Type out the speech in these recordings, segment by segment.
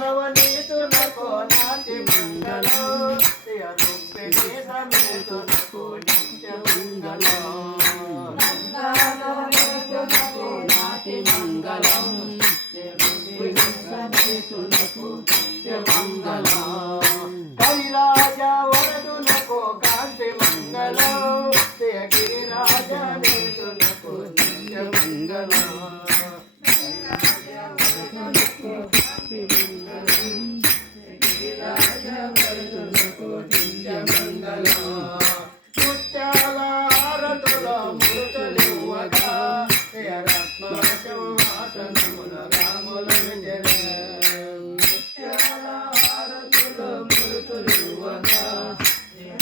నవనీతునకు నాటి మంగళం రుక్మిణీ సమేతునకు నిత్య మంగళం నవనీతునకు నాటి మంగళం రుక్మిణీ సమేతునకు నిత్య మంగళం కవిరాజ వరదునకు కాంతి మంగళం గిరిరాజ నేతునకు నిత్య మంగళం ముత్యాల హారతుల మృతులివ్వగా రత్న సింహాసనముల రాముల ముత్యాల హారతుల మృతులివ్వగా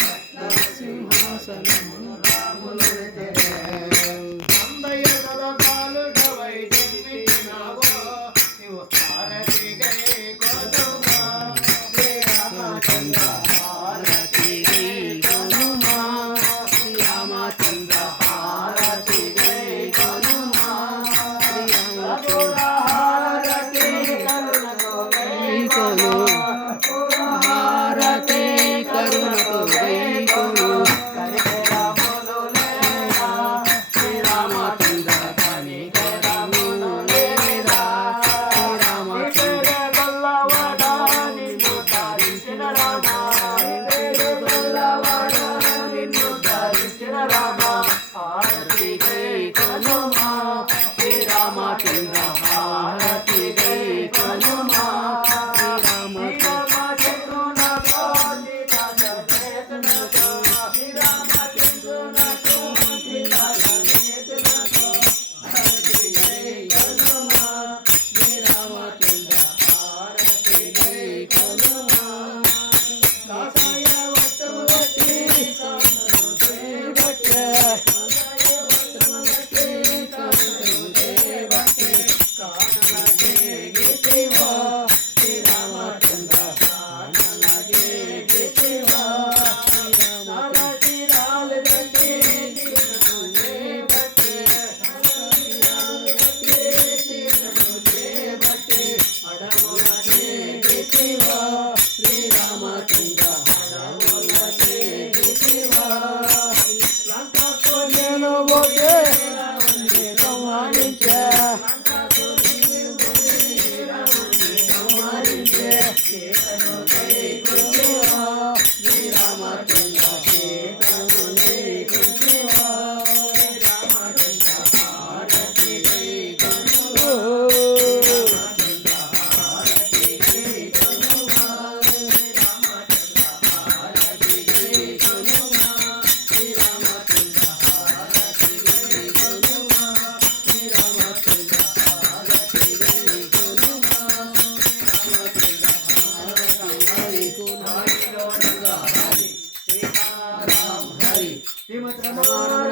రత్న సింహాసనముల రాముల అంబయ్యల పాలుగవై జన్మించినావో నీవు హారతి గై కోసమా శ్రీరామచంద్ర హారతి గై కొనుమా శ్రీరామచంద్ర హారతి గై కొనుమా శ్రీరామచంద్ర హారతి కరుణతో గై కొను హారతి కరుణతో గై కొను శ్రీరామచంద్ర హారతి గై కొనుమా శ్రీరామచంద్రునకు సీతా సమేతునకు శ్రీరామచంద్రునకు సీతా సమేతునకు హారతి గై కొనుమా శ్రీరామచంద్ర హారతి గై కొనుమా కాషాయ వస్త్రము కట్టి కాంతను చేపట్టే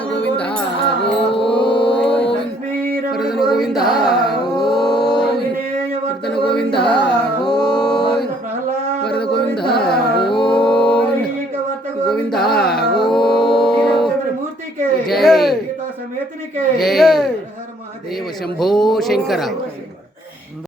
గోవింద గోవింద వర్ధన గోవింద వరద గోవింద గోవింద మూర్తికే జై సಮೇತನಿకే జై దేవ శంభో శంకర.